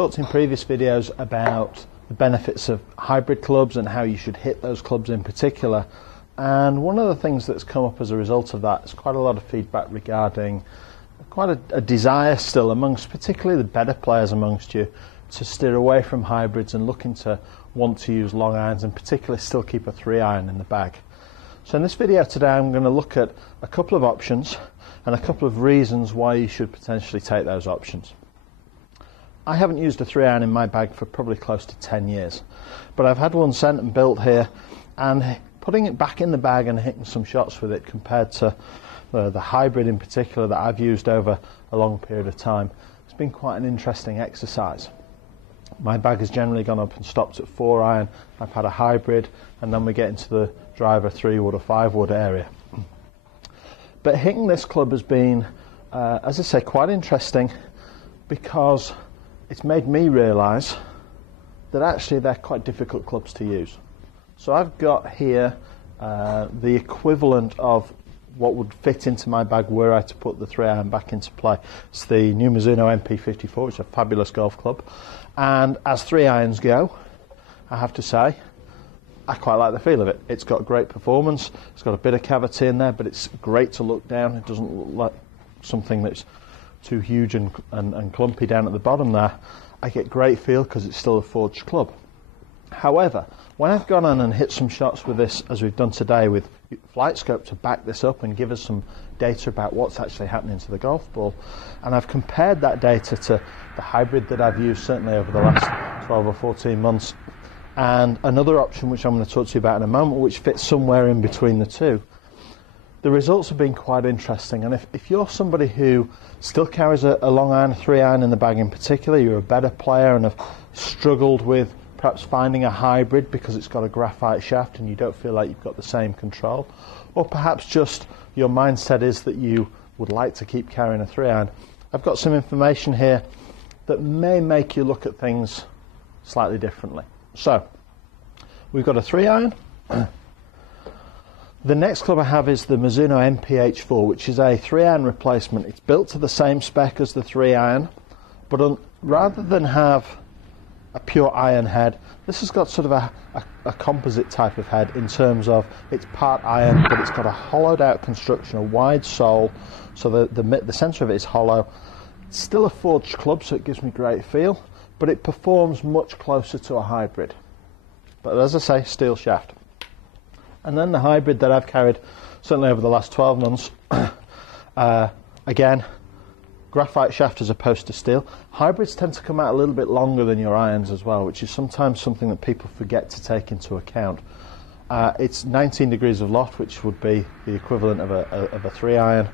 talked in previous videos about the benefits of hybrid clubs and how you should hit those clubs in particular. And one of the things that's come up as a result of that is quite a lot of feedback regarding quite a desire still amongst particularly the better players amongst you to steer away from hybrids and looking to want to use long irons, and particularly still keep a 3-iron in the bag. So in this video today I'm going to look at a couple of options and a couple of reasons why you should potentially take those options. I haven't used a 3-iron in my bag for probably close to 10 years, but I've had one sent and built here, and putting it back in the bag and hitting some shots with it compared to the hybrid in particular that I've used over a long period of time, it's been quite an interesting exercise. My bag has generally gone up and stopped at 4-iron. I've had a hybrid, and then we get into the driver 3-wood or 5-wood area. But hitting this club has been, as I say, quite interesting because it's made me realise that actually they're quite difficult clubs to use. So I've got here the equivalent of what would fit into my bag were I to put the 3-iron back into play. It's the new Mizuno MP54, which is a fabulous golf club. And as 3-irons go, I have to say, I quite like the feel of it. It's got great performance, it's got a bit of cavity in there, but it's great to look down. It doesn't look like something that's too huge and clumpy down at the bottom there. I get great feel because it's still a forged club. However, when I've gone on and hit some shots with this, as we've done today with flight scope to back this up and give us some data about what's actually happening to the golf ball, and I've compared that data to the hybrid that I've used certainly over the last 12 or 14 months, and another option which I'm going to talk to you about in a moment which fits somewhere in between the two, the results have been quite interesting. And if you're somebody who still carries a long iron, a 3-iron in the bag in particular, you're a better player and have struggled with perhaps finding a hybrid because it's got a graphite shaft and you don't feel like you've got the same control, or perhaps just your mindset is that you would like to keep carrying a 3-iron, I've got some information here that may make you look at things slightly differently. So we've got a 3-iron. The next club I have is the Mizuno MPH4, which is a 3-iron replacement. It's built to the same spec as the 3-iron, but rather than have a pure iron head, this has got sort of a composite type of head in terms of it's part iron, but it's got a hollowed out construction, a wide sole, so the centre of it is hollow. It's still a forged club, so it gives me great feel, but it performs much closer to a hybrid. But as I say, steel shaft. And then the hybrid that I've carried certainly over the last 12 months, again, graphite shaft as opposed to steel. Hybrids tend to come out a little bit longer than your irons as well, which is sometimes something that people forget to take into account. It's 19 degrees of loft, which would be the equivalent of a 3-iron,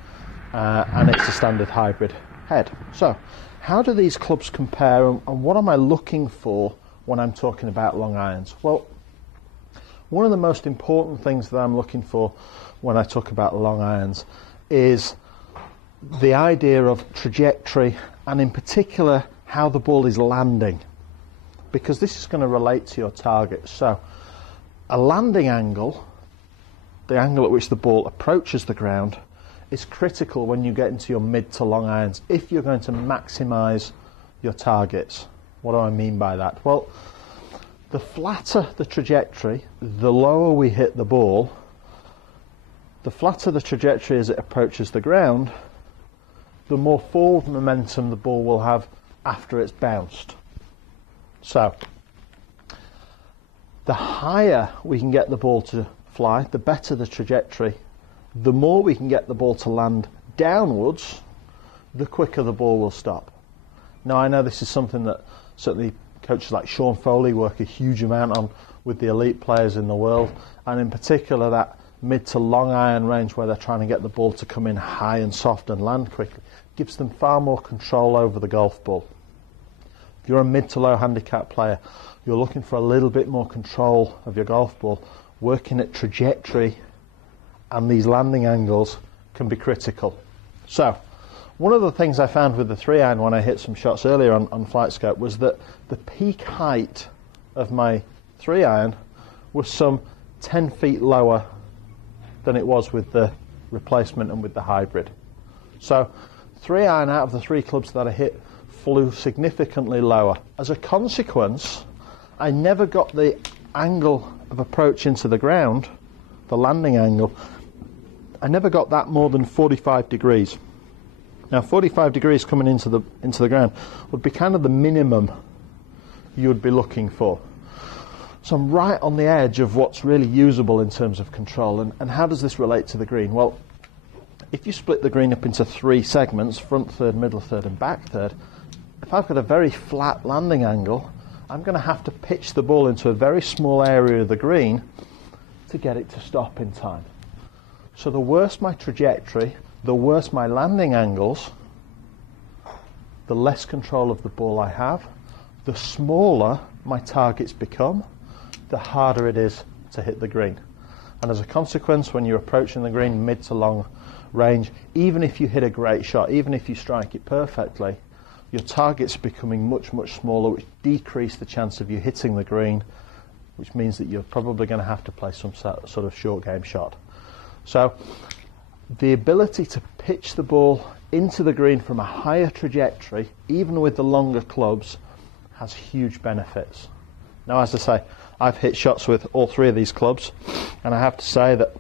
and it's a standard hybrid head. So how do these clubs compare, and what am I looking for when I'm talking about long irons? Well, one of the most important things that I'm looking for when I talk about long irons is the idea of trajectory, and in particular how the ball is landing, because this is going to relate to your target. So a landing angle, the angle at which the ball approaches the ground, is critical when you get into your mid to long irons if you're going to maximise your targets. What do I mean by that? Well, the flatter the trajectory, the lower we hit the ball, the flatter the trajectory as it approaches the ground, the more forward momentum the ball will have after it's bounced. So the higher we can get the ball to fly, the better the trajectory. The more we can get the ball to land downwards, the quicker the ball will stop. Now I know this is something that certainly coaches like Sean Foley work a huge amount on with the elite players in the world, and in particular that mid to long iron range where they're trying to get the ball to come in high and soft and land quickly, gives them far more control over the golf ball. If you're a mid to low handicap player, you're looking for a little bit more control of your golf ball, working at trajectory and these landing angles can be critical. So one of the things I found with the 3-iron when I hit some shots earlier on flight scope was that the peak height of my 3-iron was some 10 feet lower than it was with the replacement and with the hybrid. So 3-iron out of the 3 clubs that I hit flew significantly lower. As a consequence, I never got the angle of approach into the ground, the landing angle, I never got that more than 45 degrees. Now 45 degrees coming into the ground would be kind of the minimum you would be looking for. So I'm right on the edge of what's really usable in terms of control. And how does this relate to the green? Well, if you split the green up into 3 segments, front third, middle third and back third, if I've got a very flat landing angle, I'm going to have to pitch the ball into a very small area of the green to get it to stop in time. So the worse my trajectory, the worse my landing angles, the less control of the ball I have, the smaller my targets become, the harder it is to hit the green. And as a consequence, when you're approaching the green mid to long range, even if you hit a great shot, even if you strike it perfectly, your targets are becoming much, much smaller, which decrease the chance of you hitting the green, which means that you're probably going to have to play some sort of short game shot. So the ability to pitch the ball into the green from a higher trajectory, even with the longer clubs, has huge benefits. Now, as I say, I've hit shots with all 3 of these clubs, and I have to say that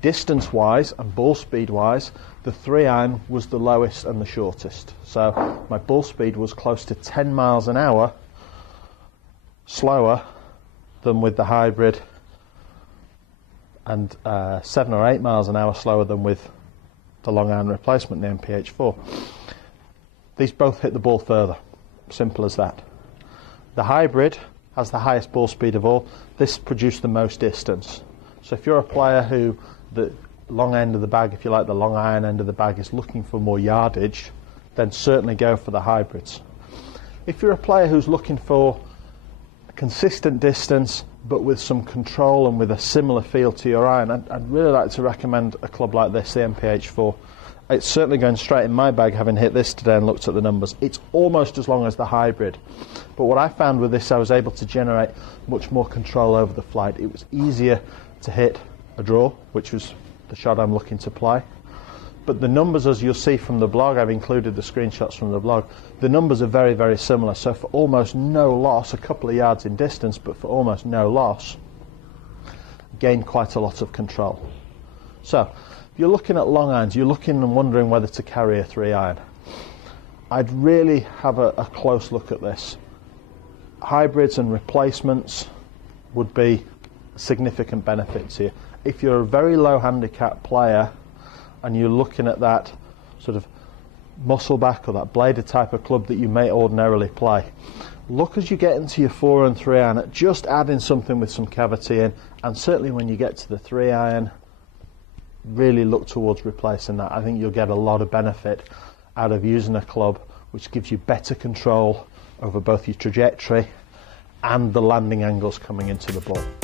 distance-wise and ball speed-wise, the 3-iron was the lowest and the shortest. So my ball speed was close to 10 miles an hour slower than with the hybrid, and 7 or 8 miles an hour slower than with the long iron replacement, the MPH4. These both hit the ball further. Simple as that. The hybrid has the highest ball speed of all. This produced the most distance. So if you're a player who the long end of the bag, if you like, the long iron end of the bag is looking for more yardage, then certainly go for the hybrids. If you're a player who's looking for consistent distance but with some control and with a similar feel to your iron, I'd really like to recommend a club like this, the MPH4. It's certainly going straight in my bag, having hit this today and looked at the numbers. It's almost as long as the hybrid. But what I found with this, I was able to generate much more control over the flight. It was easier to hit a draw, which was the shot I'm looking to play. But the numbers, as you'll see from the blog, I've included the screenshots from the blog, the numbers are very, very similar. So for almost no loss, a couple of yards in distance, but for almost no loss, gained quite a lot of control. So if you're looking at long irons, you're looking and wondering whether to carry a 3-iron. I'd really have a close look at this. Hybrids and replacements would be a significant benefit to you. If you're a very low handicap player and you're looking at that sort of muscle back or that bladed type of club that you may ordinarily play, look as you get into your 4 and 3-iron at just adding something with some cavity in, and certainly when you get to the 3-iron, really look towards replacing that. I think you'll get a lot of benefit out of using a club which gives you better control over both your trajectory and the landing angles coming into the ball.